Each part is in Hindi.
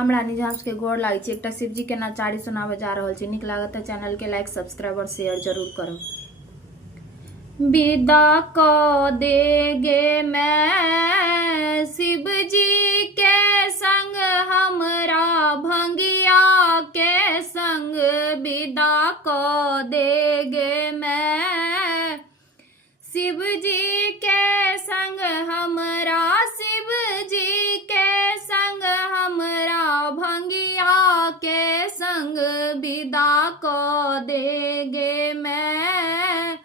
हमरा निजांश के गोर लागे छै। एकटा शिवजी के नचारी सुनावे जा रहल छै। नीक लागत है चैनल के लाइक सब्सक्राइब और शेयर जरूर करो। विदा क देगे मैं शिव जी के संग हमरा भंगिया के संग। विदा क देगे मैं शिव जी के संग हमरा शिव जी के संग हमरा भंगिया के संग। विदा क देगे मैं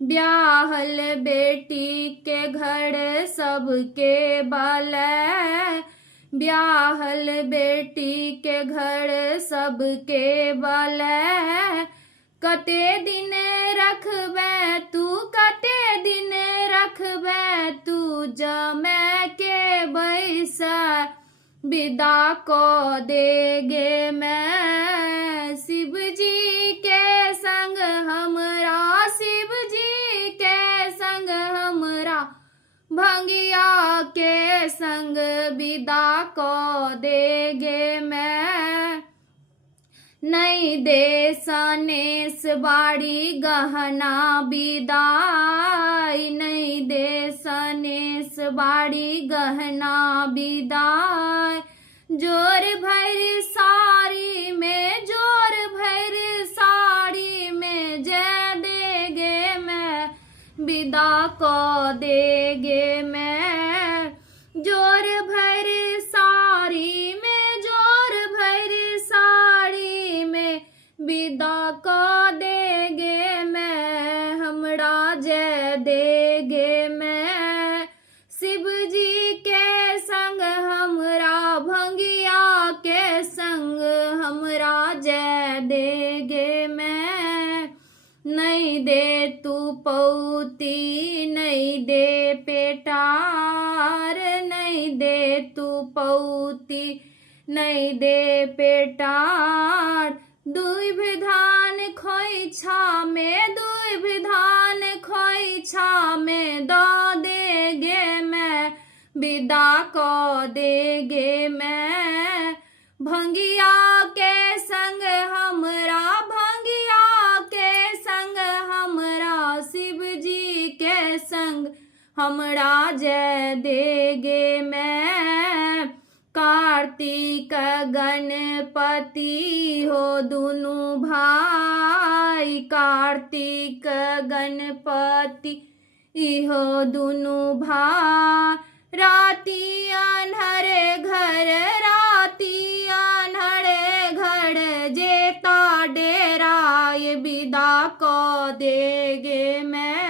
ब्याहल बेटी के घर सबके बलै। ब्याहल बेटी के घर सबके बलै। कते दिन रखबै तू कते दिन रखबै तू जमै के बैसा। विदा क देगे मैं शिव जी के संग हमरा शिव जी के संग हमरा भंगिया के संग। विदा क देगे मैं नहीं दे सनेस बाड़ी गहना विदाई। नहीं दे सनेस बाड़ी गहना विदाई। जोर भर साड़ी में जोर भर साड़ी में जय देगे मैं। विदा क देगे मैं जोर भर साड़ी में जोर भर साड़ी में। विदा क देगे मैं हमरा जय देगे मैं। शिव जी के संग हमरा भंगिया के संग हमरा जय देगे मैं। नहीं दे तू पौती नहीं दे पेटार। नहीं दे तू पौती नहीं दे पेटार। दूब धान खोइछा में दूब धान खोइछा में दो देगे मैं। विदा क देगे मैं भंगिया के संग हमरा भंगिया के संग हमरा शिव जी के संग हमरा जय देगे मैं। कार्तिक गणपति हो दुनु भाई। कार्तिक गणपति हो दुनु भाई। राती अन्हरे घर राती अन्हरे घर जेता डेराय। विदा क देगे मैं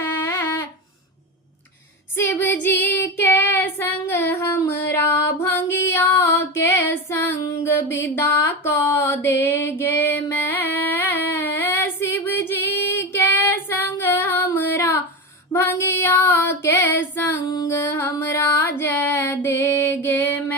शिव जी के संग हमरा भंगिया के संग। विदा क देगे मैं शिव जी के संग हमरा भंगिया के संग हमरा जय देगे मैं।